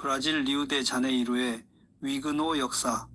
브라질 리우데자네이루의 위그노 역사,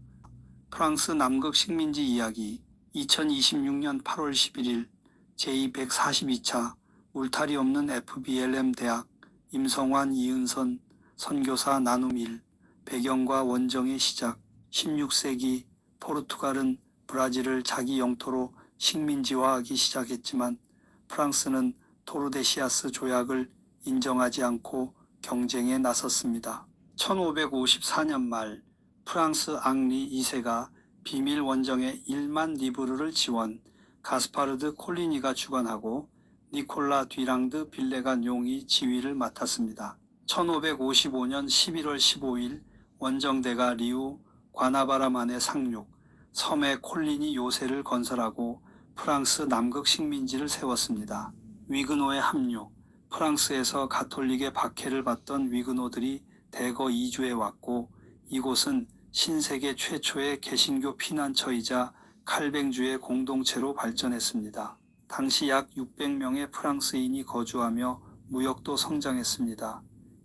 프랑스 남극 식민지 이야기, 2026년 8월 11일 제242차 울타리 없는 FBLM 대학 임성환 이은선 선교사 나눔 1 배경과 원정의 시작 16세기 포르투갈은 브라질을 자기 영토로 식민지화하기 시작했지만 프랑스는 토르데시아스 조약을 인정하지 않고 경쟁에 나섰습니다. 1554년 말 프랑스 앙리 2세가 비밀 원정에 1만 리브르를 지원, 가스파르드 콜리니가 주관하고 니콜라 뒤랑드 빌레간 용이 지휘를 맡았습니다. 1555년 11월 15일 원정대가 리우 과나바라만의 상륙, 섬에 콜리니 요새를 건설하고 프랑스 남극 식민지를 세웠습니다. 위그노의 합류, 프랑스에서 가톨릭의 박해를 받던 위그노들이 대거 이주해 왔고 이곳은 신세계 최초의 개신교 피난처이자 칼뱅주의 공동체로 발전했습니다. 당시 약 600명의 프랑스인이 거주하며 무역도 성장했습니다.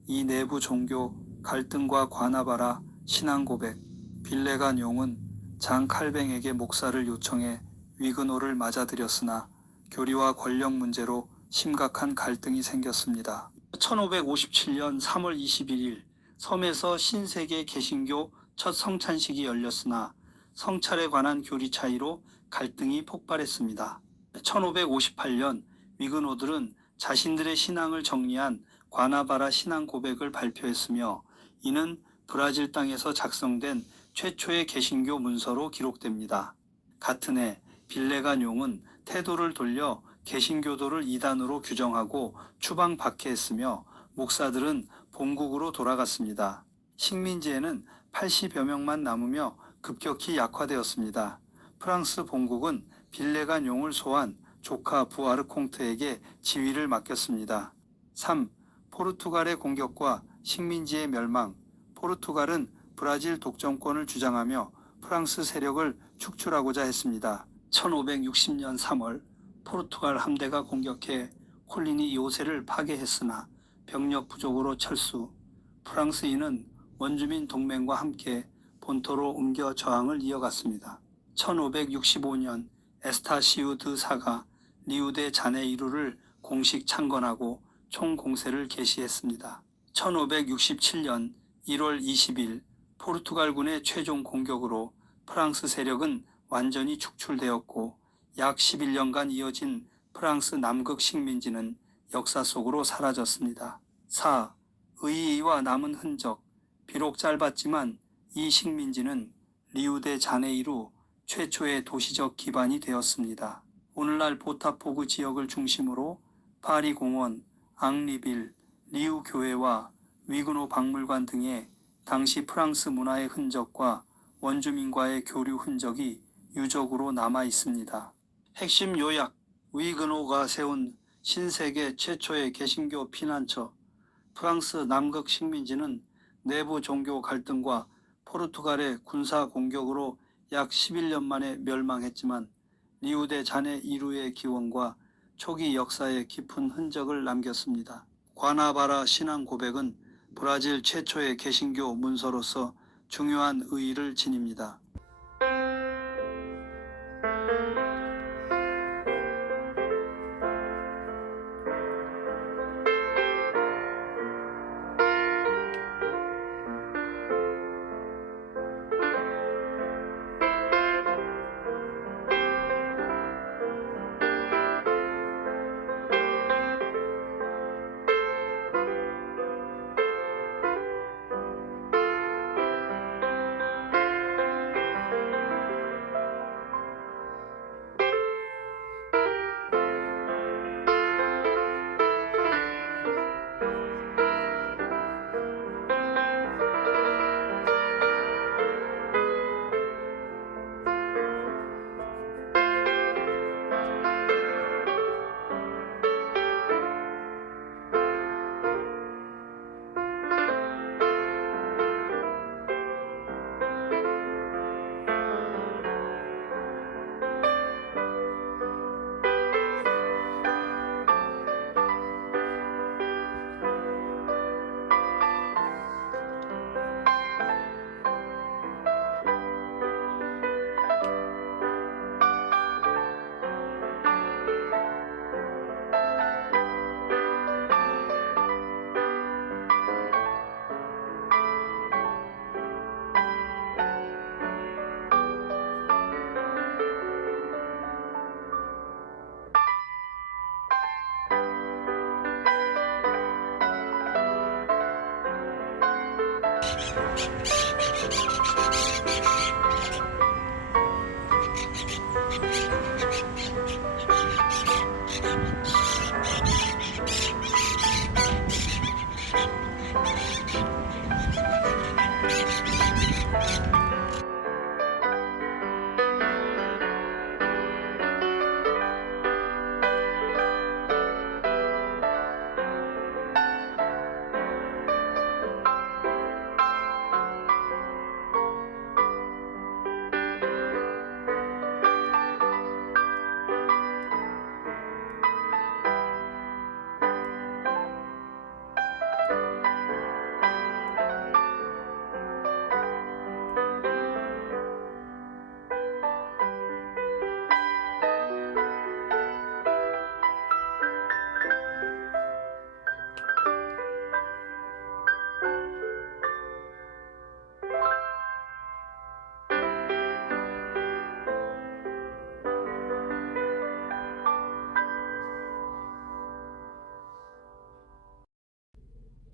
이 내부 종교 갈등과 과나바라, 신앙 고백, 빌레간 용은 장 칼뱅에게 목사를 요청해 위그노를 맞아들였으나 교리와 권력 문제로 심각한 갈등이 생겼습니다. 1557년 3월 21일 섬에서 신세계 개신교 첫 성찬식이 열렸으나 성찰에 관한 교리 차이로 갈등이 폭발했습니다. 1558년 위그노들은 자신들의 신앙을 정리한 과나바라 신앙 고백을 발표했으며 이는 브라질 땅에서 작성된 최초의 개신교 문서로 기록됩니다. 같은 해 빌레간 용은 태도를 돌려 개신교도를 이단으로 규정하고 추방 박해했으며 목사들은 본국으로 돌아갔습니다. 식민지에는 80여 명만 남으며 급격히 약화되었습니다. 프랑스 본국은 빌레간 용을 소환 조카 부아르콩트에게 지휘를 맡겼습니다. 3. 포르투갈의 공격과 식민지의 멸망. 포르투갈은 브라질 독점권을 주장하며 프랑스 세력을 축출하고자 했습니다. 1560년 3월 포르투갈 함대가 공격해 콜리니 요새를 파괴했으나 병력 부족으로 철수. 프랑스인은 원주민 동맹과 함께 본토로 옮겨 저항을 이어갔습니다. 1565년 에스타시우 드 사가 리우데 자네이루를 공식 창건하고 총공세를 개시했습니다. 1567년 1월 20일 포르투갈군의 최종 공격으로 프랑스 세력은 완전히 축출되었고 약 11년간 이어진 프랑스 남극 식민지는 역사 속으로 사라졌습니다. 4. 의의와 남은 흔적. 비록 짧았지만 이 식민지는 리우데 자네이루 최초의 도시적 기반이 되었습니다. 오늘날 보타포그 지역을 중심으로 파리 공원, 앙리빌, 리우 교회와 위그노 박물관 등의 당시 프랑스 문화의 흔적과 원주민과의 교류 흔적이 유적으로 남아 있습니다. 핵심 요약, 위그노가 세운 신세계 최초의 개신교 피난처. 프랑스 남극 식민지는 내부 종교 갈등과 포르투갈의 군사 공격으로 약 11년 만에 멸망했지만 리우데 자네이루의 기원과 초기 역사에 깊은 흔적을 남겼습니다. 과나바라 신앙 고백은 브라질 최초의 개신교 문서로서 중요한 의의를 지닙니다.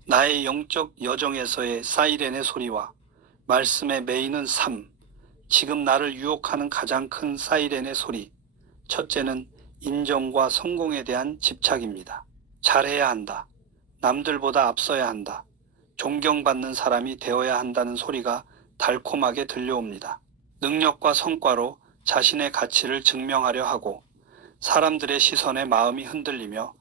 나의 영적 여정에서의 사이렌의 소리와 말씀의 메이는 삶. 지금 나를 유혹하는 가장 큰 사이렌의 소리. 첫째는 인정과 성공에 대한 집착입니다. 잘해야 한다. 남들보다 앞서야 한다. 존경받는 사람이 되어야 한다는 소리가 달콤하게 들려옵니다. 능력과 성과로 자신의 가치를 증명하려 하고 사람들의 시선에 마음이 흔들리며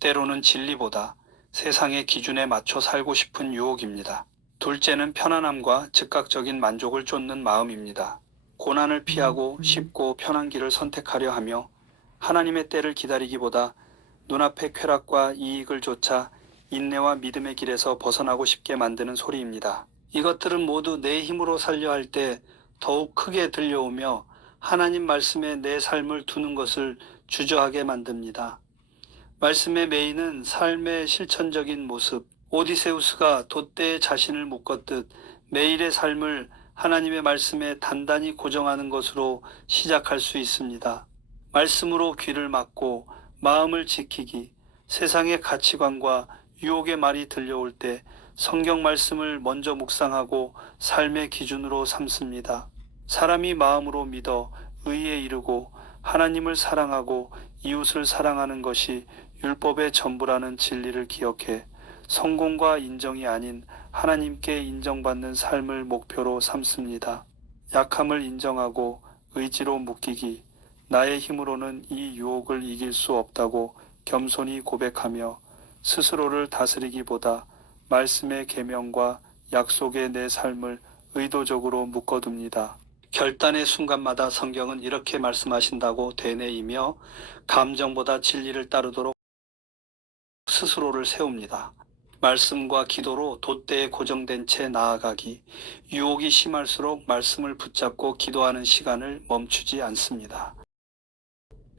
때로는 진리보다 세상의 기준에 맞춰 살고 싶은 유혹입니다. 둘째는 편안함과 즉각적인 만족을 쫓는 마음입니다. 고난을 피하고 쉽고 편한 길을 선택하려 하며 하나님의 때를 기다리기보다 눈앞의 쾌락과 이익을 쫓아 인내와 믿음의 길에서 벗어나고 싶게 만드는 소리입니다. 이것들은 모두 내 힘으로 살려 할 때 더욱 크게 들려오며 하나님 말씀에 내 삶을 두는 것을 주저하게 만듭니다. 말씀의 메인은 삶의 실천적인 모습. 오디세우스가 돛대에 자신을 묶었듯 매일의 삶을 하나님의 말씀에 단단히 고정하는 것으로 시작할 수 있습니다. 말씀으로 귀를 막고 마음을 지키기. 세상의 가치관과 유혹의 말이 들려올 때 성경 말씀을 먼저 묵상하고 삶의 기준으로 삼습니다. 사람이 마음으로 믿어 의에 이르고 하나님을 사랑하고 이웃을 사랑하는 것이 율법의 전부라는 진리를 기억해 성공과 인정이 아닌 하나님께 인정받는 삶을 목표로 삼습니다. 약함을 인정하고 의지로 묶이기. 나의 힘으로는 이 유혹을 이길 수 없다고 겸손히 고백하며 스스로를 다스리기보다 말씀의 계명과 약속의 내 삶을 의도적으로 묶어둡니다. 결단의 순간마다 성경은 이렇게 말씀하신다고 되뇌이며 감정보다 진리를 따르도록 스스로를 세웁니다. 말씀과 기도로 돛대에 고정된 채 나아가기. 유혹이 심할수록 말씀을 붙잡고 기도하는 시간을 멈추지 않습니다.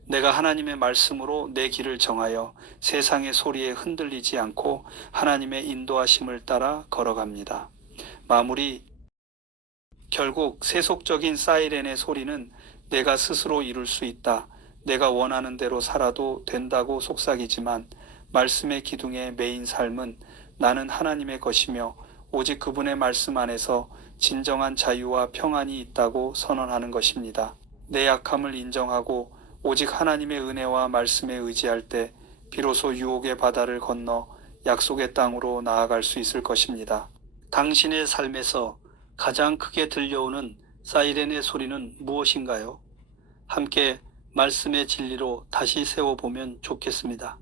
내가 하나님의 말씀으로 내 길을 정하여 세상의 소리에 흔들리지 않고 하나님의 인도하심을 따라 걸어갑니다. 마무리. 결국 세속적인 사이렌의 소리는 내가 스스로 이룰 수 있다. 내가 원하는 대로 살아도 된다고 속삭이지만 말씀의 기둥의 메인 삶은 나는 하나님의 것이며 오직 그분의 말씀 안에서 진정한 자유와 평안이 있다고 선언하는 것입니다. 내 약함을 인정하고 오직 하나님의 은혜와 말씀에 의지할 때 비로소 유혹의 바다를 건너 약속의 땅으로 나아갈 수 있을 것입니다. 당신의 삶에서 가장 크게 들려오는 사이렌의 소리는 무엇인가요? 함께 말씀의 진리로 다시 세워보면 좋겠습니다.